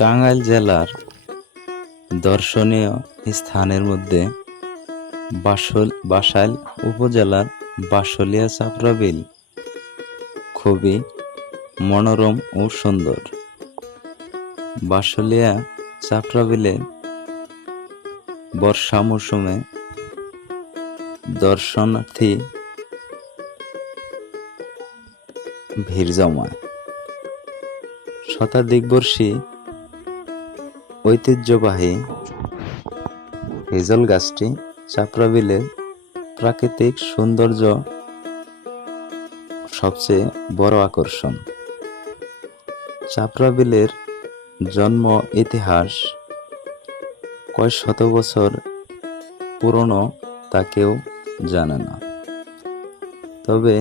টাঙ্গাইল জেলার দর্শনীয় স্থানের মধ্যে বাসাইল উপজেলার বাসলিয়া চাপড়া বিল খুবই মনোরম ও সুন্দর। বাসলিয়া চাপড়া বিলে বর্ষা মৌসুমে দর্শনার্থী ভিড় জমায়। শতাধিকবর্ষী ঐতিহ্যবাহী হেজল গাছটি চাপড়া বিলের প্রাকৃতিক সৌন্দর্য সবচেয়ে বড় আকর্ষণ। চাপড়া বিলের জন্ম ইতিহাস কয় শত বছর পুরনো তা কেউ জানে না, তবে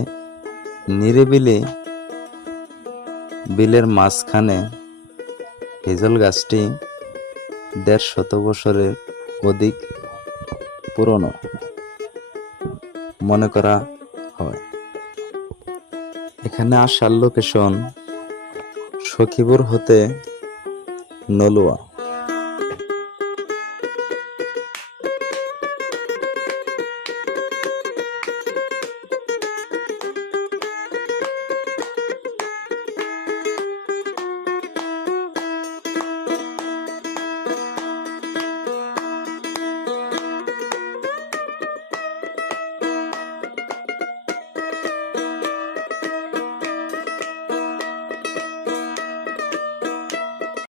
নিরিবিলি বিলের মাঝখানে হেজল গাছটি ১৫০ বছরের অধিক পুরনো মনে করা হয়। এখানে আসার লোকেশন সখীপুর হতে নলুয়া।